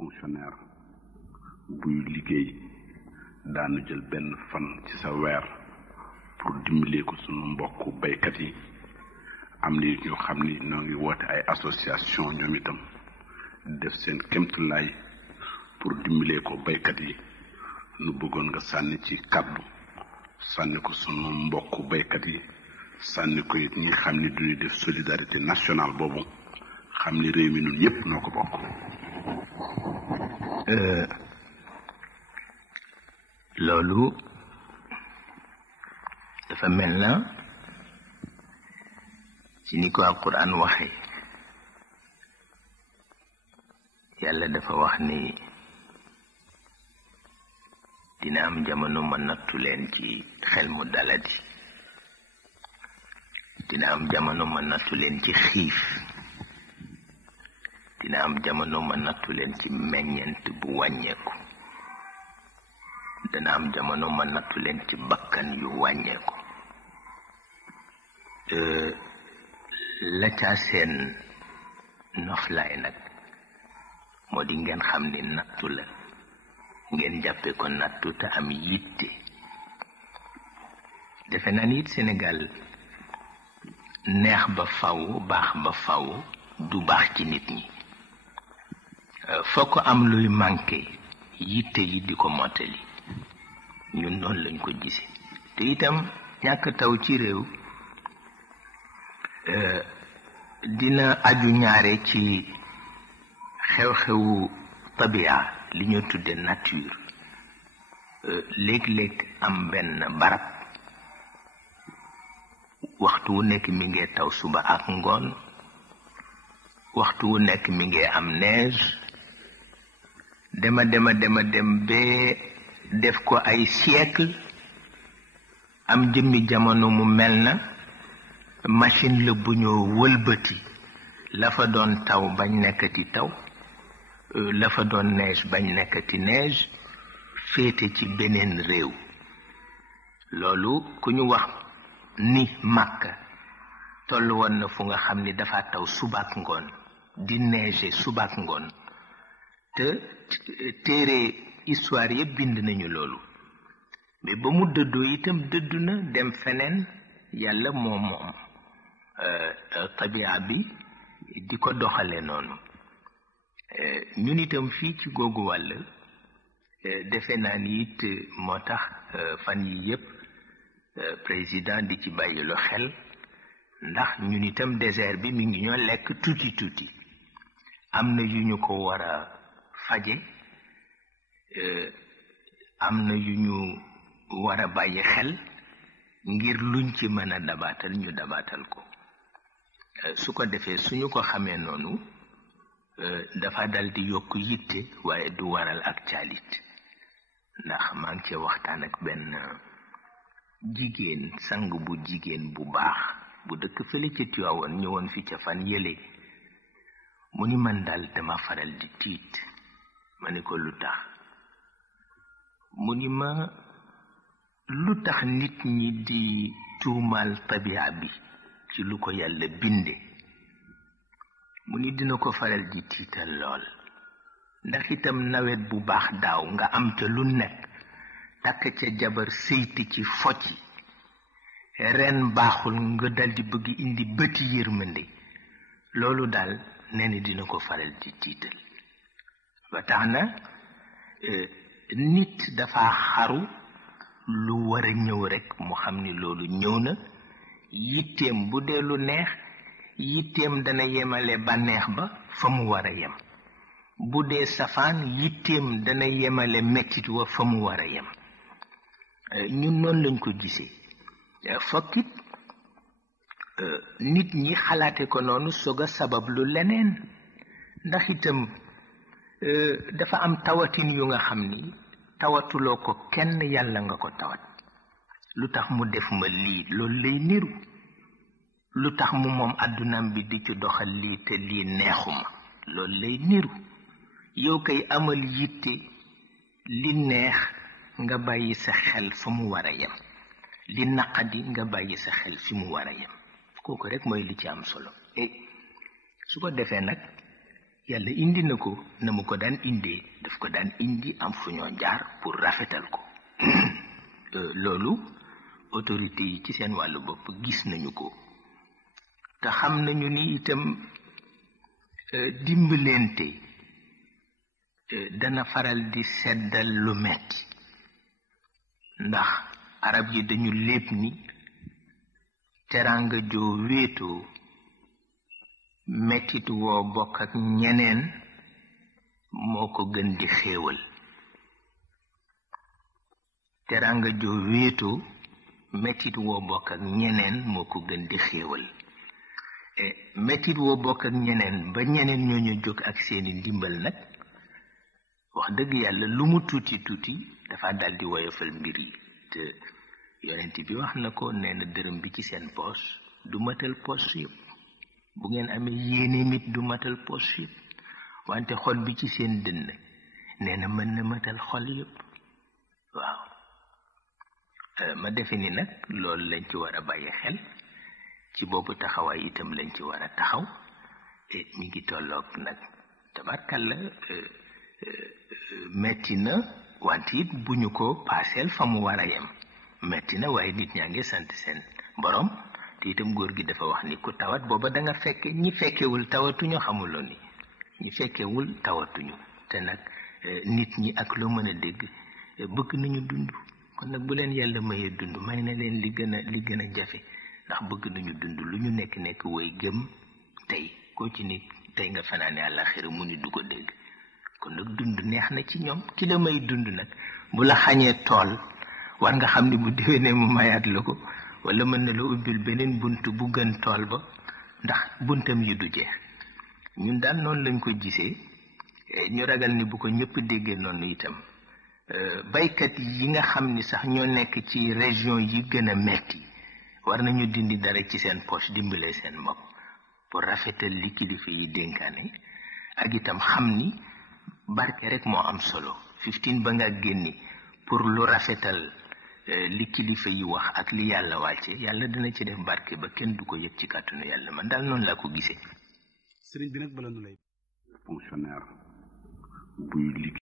fonctionnaire buy liggéey daanu jël benn fan ci sa weer pour dimbalee ko sunu mbokku baykat yi am ni ñoo xam ni ñoo ngi woote ay association ñoom itam def seen kéemtulaay pour dimbalee ko baykat yi nu bëggoon nga sànni ci kàddu sànni ko sunu mbokku baykat yi sànni ko it ñi xam ni duñu def solidarité nationale boobu xam ni réew mi ñun ñëpp noo ko bokk. loolu dafa mel na ci ni ko alquran waxee yàlla dafa wax ni dina am jamono ma nattu leen ci xel mu daladi dina am jamono ma nattu leen ci xiif dina am jamono ma nattu leen ci meññent bu wàññeeku dana am jamono ma nattu leen ci bakkan yu wàññeeku la ca seen noflaay nag moo di ngeen xam ni nattu la ngeen jàppe ko nattu te am yitte defe naa ni it Sénégal neex ba faw baax ba faw du baax ci nit ñi fokk am luy manqué yitte yi di ko mottali ñun noonu lañ ko gise te itam ñàkk taw ci réew dina aju ñaare ci xew-xewu tabia li ñu tudde nature léeg-léeg am benn barab waxtu wu nekk mi ngi taw suba ak ngoon waxtu wu nekk mi ngi am neige dem ba def ko ay siècle am jëmmi jamono mu mel na machine la bu ñoo wëlbati la fa doon taw bañ nekkati taw la fa doon neige bañ nekkati neige féete ci beneen réew loolu ku ñu wax ni Makka toll woon na fu nga xam ni dafa taw subaak ngoon di neige subaak ngoon te téere histoire yëpp bind nañu loolu mais ba mu dëddoo itam dëddu na dem feneen yàlla moom tabia bi di ko doxale noonu ñun itam fii ci googu wàll defe naa ni it moo tax fan yi yëpp président di ci bàyyilu xel ndax ñun itam désert bi mi ngi ñoo lekk tuuti am na yu ñu ko war a faje am na yu ñu war a bàyyi xel ngir luñ ci mën a dabaatal ñu dabaatal ko su ko defee suñu ko xamee noonu dafa dal di yokk yitte waaye du waral ak caalit ndax maa ngi cee waxtaan ak benn jigéen sang bu jigéen bu baax bu dëkk fële ca Tiwaawan ñëwoon fi ca fan yële mu ni man daal dama faral di tiit ma ni ko lu tax mu ni ma lu tax nit ñi di tuumaal tabia bi ci lu ko yàlla binde mu ni dina ko faral di tiital lool ndax itam nawet bu baax daaw nga am te lu nekk takk ca jabar sëyti ci focci ren baaxul nga dal di bëgg indi bëti yërmande loolu daal nee na dina ko faral di tiital ba tax na nit dafa xaru lu war a ñëw rek mu xam ni loolu ñëw na yitteem bu dee lu neex yitteem dana yemale bànneex ba fa mu war a yem bu dee safaan yitteem dana yemale mettit wa fa mu war a yem ñun noonu lañ ko gisee fokkit nit ñi xalaate ko noonu soog a sabab lu leneen ndax itam dafa am tawatin yu nga xam ni tawatuloo ko kenn yàlla nga ko tawat lu tax mu def ma lii loolu lay niru lu tax mu moom àddunaam bi di ci doxal lii te lii neexuma loolu lay niru yow kay amal yitte li neex nga bàyyi sa xel fa mu war a yem li naqadi nga bàyyi sa xel fi mu war a yem kooku rek mooy li ci am solo su ko defee nag yàlla indi na ko na mu ko daan indee, daf ko daan indi am fu ñoo jaar pour rafetal ko. loolu autorité yi ci seen wàllu bopp gis nañu ko te xam nañu ni itam dimbalante dana faral di seddal lu metti, ndax arab yi dañu lépp ni teranga joo wéetoo mettit woo bokk ak ñeneen moo ko gën di xéewal. teranga joo wéetoo mettit woo bokk ak ñeneen moo ko gën di xéewal. mettit woo bokk ak ñeneen ba ñeneen ñooñu jóg ak seeni ndimbal nag wax dëgg yàlla lu mu tuuti tuuti dafa daldi woyofal mbir yi. te yonent bi wax na ko, nee na dërëm bi ci seen poos du matal poos yëpp, bu ngeen amee yéene mit du matal poos yëpp, wante xol bi ci seen dënn nee na mën na matal xol yëpp. waaw ma defe ni nag loolu lañ ci war a bàyyi xel, ci boobu taxawaay itam lañ ci war a taxaw. mi ngi tolloog nag tabarkalla metti na, wante it bu ñu ko paaseel fa mu war a yem. metti na waaye nit ñaa ngi sant seen borom, te itam góor gi dafa wax ni ku tawat booba da nga fekke, ñi fekkewul tawatuñu, xamuloo ni ñi fekkewul tawatuñu. te nag nit ñi ak loo mën a dégg bëgg nañu dund, kon nag bu leen yàlla mayee dund may na leen li gën a jafe, ndax bëgg nañu dund. lu ñu nekk way gëm tey koo ci nit tey nga fanaane àllaaxira mu ni du ko dégg. kon nag dund neex na ci ñoom. ki la may dund nag bu la xañee tool war nga xam ni bu déwénee mu mayaat la ko, wala mën na la ubbil beneen bunt bu gën tool ba, ndax buntam yi du jeex. ñun daal noonu lañ ko gisee. ñu ragal ni bu ko ñëpp déggee noonu itam baykat yi nga xam ni sax ñoo nekk ci région yi gën a metti war nañu dindi dara ci seen poche dimbale seen bopp pour rafetal li kilifa yi dénkaane, ak itam xam ni barke rek moo am solo. 15 ba nga génni pour lu rafetal li kilifa yi wax ak li yàlla wàcce, yàlla dina ci def barke ba kenn du ko yëg ci kàttanu yàlla. man daal noonu laa ko gisee. sëriñ bi nag bala nu lay fonctionnaire buy liggéey